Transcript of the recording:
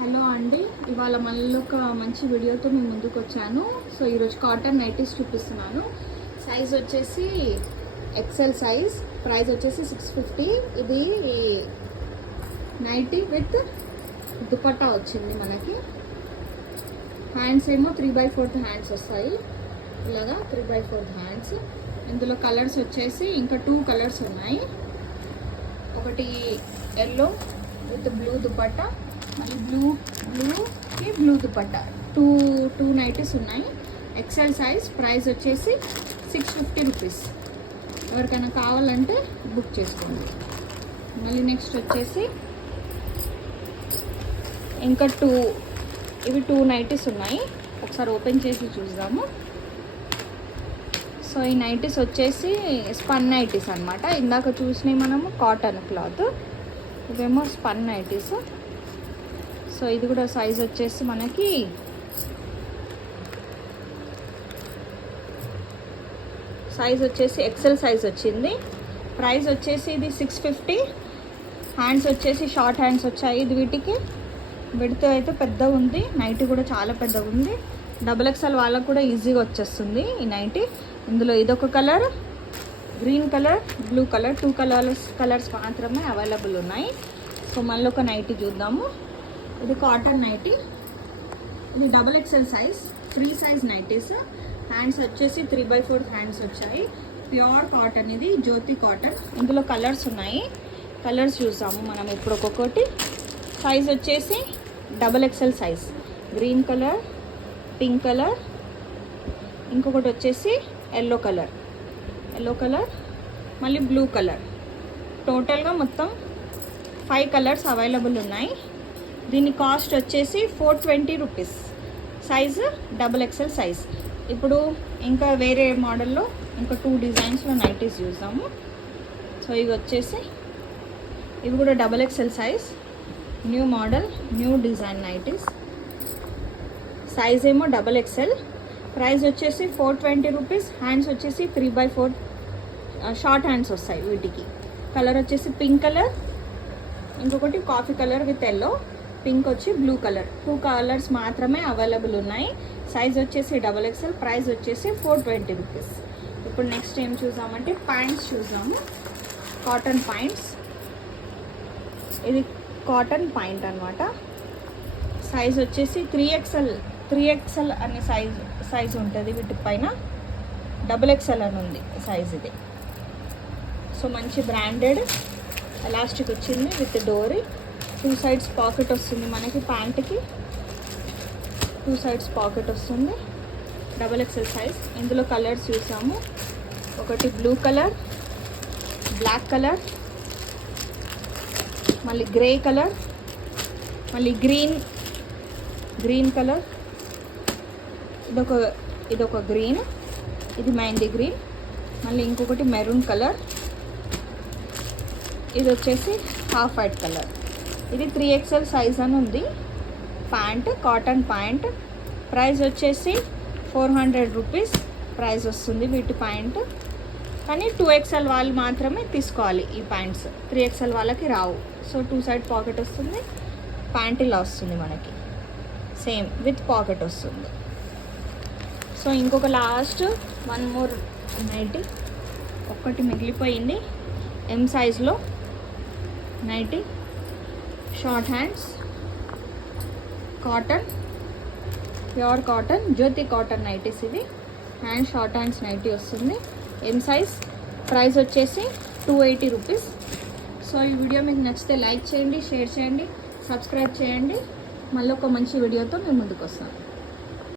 Hello అండి, ఇవాళ మళ్ళీ ఒక మంచి వీడియోతో మేము ముందుకు వచ్చాను. సో ఈరోజు కాటన్ నైటీస్ చూపిస్తున్నాను. సైజ్ వచ్చేసి ఎక్సెల్ సైజ్, ప్రైస్ వచ్చేసి 650. ఇది నైటీ విత్ దుపట్టా వచ్చింది మనకి. హ్యాండ్స్ ఏమో 3/4 హ్యాండ్స్ వస్తాయి, ఇలాగా 3/4 హ్యాండ్స్. ఇందులో కలర్స్ వచ్చేసి ఇంకా 2 కలర్స్ ఉన్నాయి. ఒకటి ఎల్లో విత్ బ్లూ దుపట్టా, మళ్ళీ బ్లూకి బ్లూ దుపట్టా. టూ నైటీస్ ఉన్నాయి. ఎక్సెల్ సైజ్, ప్రైస్ వచ్చేసి 650 రూపీస్. ఎవరికైనా కావాలంటే బుక్ చేసుకోండి. మళ్ళీ నెక్స్ట్ వచ్చేసి ఇంకా ఇవి 2 నైటీస్ ఉన్నాయి. ఒకసారి ఓపెన్ చేసి చూద్దాము. సో ఈ నైటీస్ వచ్చేసి స్పన్ నైటీస్ అనమాట. ఇందాక చూసినాయి మనము కాటన్ క్లాత్, ఇవేమో స్పన్ నైటీస్. సో ఇది కూడా సైజ్ వచ్చేసి మనకి ఎక్సెల్ సైజ్ వచ్చింది. ప్రైస్ వచ్చేసి ఇది 650. హ్యాండ్స్ వచ్చేసి షార్ట్ హ్యాండ్స్ వచ్చాయి. ఇది వీటికి విడ్త్ అయితే పెద్దగా ఉంది. నైటీ కూడా చాలా పెద్దగా ఉంది. XXL వాళ్ళకు కూడా ఈజీగా వచ్చేస్తుంది ఈ నైటీ. ఇందులో ఇదొక colour, green colour, blue colour, 2 colours మాత్రమే అవైలబుల్ ఉన్నాయి. సో మళ్ళీ ఒక నైటీ చూద్దాము. ఇది కాటన్ నైటీ, ఇది XXL size, 3 size nighties. Hands వచ్చేసి 3/4 హ్యాండ్స్ వచ్చాయి. ప్యూర్ కాటన్, ఇది జ్యోతి కాటన్. ఇందులో కలర్స్ ఉన్నాయి, కలర్స్ చూసాము మనం ఇప్పుడు ఒక్కొక్కటి. సైజ్ వచ్చేసి XXL size, green colour, pink colour, ఇంకొకటి వచ్చేసి ఎల్లో కలర్, మళ్ళీ బ్లూ కలర్. టోటల్గా మొత్తం 5 కలర్స్ అవైలబుల్ ఉన్నాయి. దీని కాస్ట్ వచ్చేసి 420 రూపీస్. Size XXL size. ఇప్పుడు ఇంకా వేరే మోడల్లో ఇంకా 2 డిజైన్స్లో నైటీస్ చూద్దాము. సో ఇవి వచ్చేసి ఇవి కూడా XXL size, new model, new design nighties. Size ఏమో XXL. ప్రైస్ వచ్చేసి 420 రూపీస్. హ్యాండ్స్ వచ్చేసి 3/4 షార్ట్ హ్యాండ్స్ వస్తాయి వీటికి. కలర్ వచ్చేసి పింక్ కలర్, ఇంకొకటి coffee colour with yellow, pink వచ్చి బ్లూ కలర్. 2 కలర్స్ మాత్రమే అవైలబుల్ ఉన్నాయి. సైజ్ వచ్చేసి XXL. ప్రైస్ వచ్చేసి 420 రూపీస్. ఇప్పుడు నెక్స్ట్ ఏం చూద్దామంటే ప్యాంట్స్ చూద్దాము. కాటన్ ప్యాంట్స్, ఇది కాటన్ ప్యాంట్ అనమాట. సైజ్ వచ్చేసి 3XL అనే సైజ్ ఉంటుంది వీటి పైన. XXL అని ఉంది సైజ్ ఇది. సో మంచి బ్రాండెడ్ ఎలాస్టిక్ వచ్చింది విత్ డోరీ. 2 సైడ్స్ పాకెట్ వస్తుంది మనకి. ప్యాంట్కి 2 సైడ్స్ పాకెట్ వస్తుంది. XXL size. ఇందులో కలర్స్ చూసాము. ఒకటి బ్లూ కలర్, బ్లాక్ కలర్, మళ్ళీ గ్రే కలర్, మళ్ళీ గ్రీన్ కలర్, ఇదొక గ్రీన్, ఇది మెహందీ గ్రీన్, మళ్ళీ ఇంకొకటి మెరూన్ కలర్, ఇది వచ్చేసి హాఫ్ వైట్ కలర్. ఇది 3XL సైజ్ అని ఉంది. Pant, cotton pant. ప్రైస్ వచ్చేసి 400 రూపీస్ ప్రైస్ వస్తుంది వీటి ప్యాంట్. కానీ 2XL వాళ్ళు మాత్రమే తీసుకోవాలి ఈ ప్యాంట్స్. 3XL వాళ్ళకి రావు. సో 2 సైడ్ పాకెట్ వస్తుంది. ప్యాంట్ ఇలా వస్తుంది మనకి, సేమ్ విత్ పాకెట్ వస్తుంది. సో ఇంకొక లాస్ట్ 1 మోర్ నైటీ ఒక్కటి మిగిలిపోయింది. M సైజ్లో nighty, short hands, cotton, pure cotton, Jyothi cotton nighties. ఇది హ్యాండ్ షార్ట్ హ్యాండ్స్ నైటీ వస్తుంది. M size. ప్రైస్ వచ్చేసి 280 రూపీస్. సో ఈ వీడియో మీకు నచ్చితే లైక్ చేయండి, షేర్ చేయండి, సబ్స్క్రైబ్ చేయండి. మళ్ళీ ఒక మంచి వీడియోతో మేము ముందుకు వస్తాం.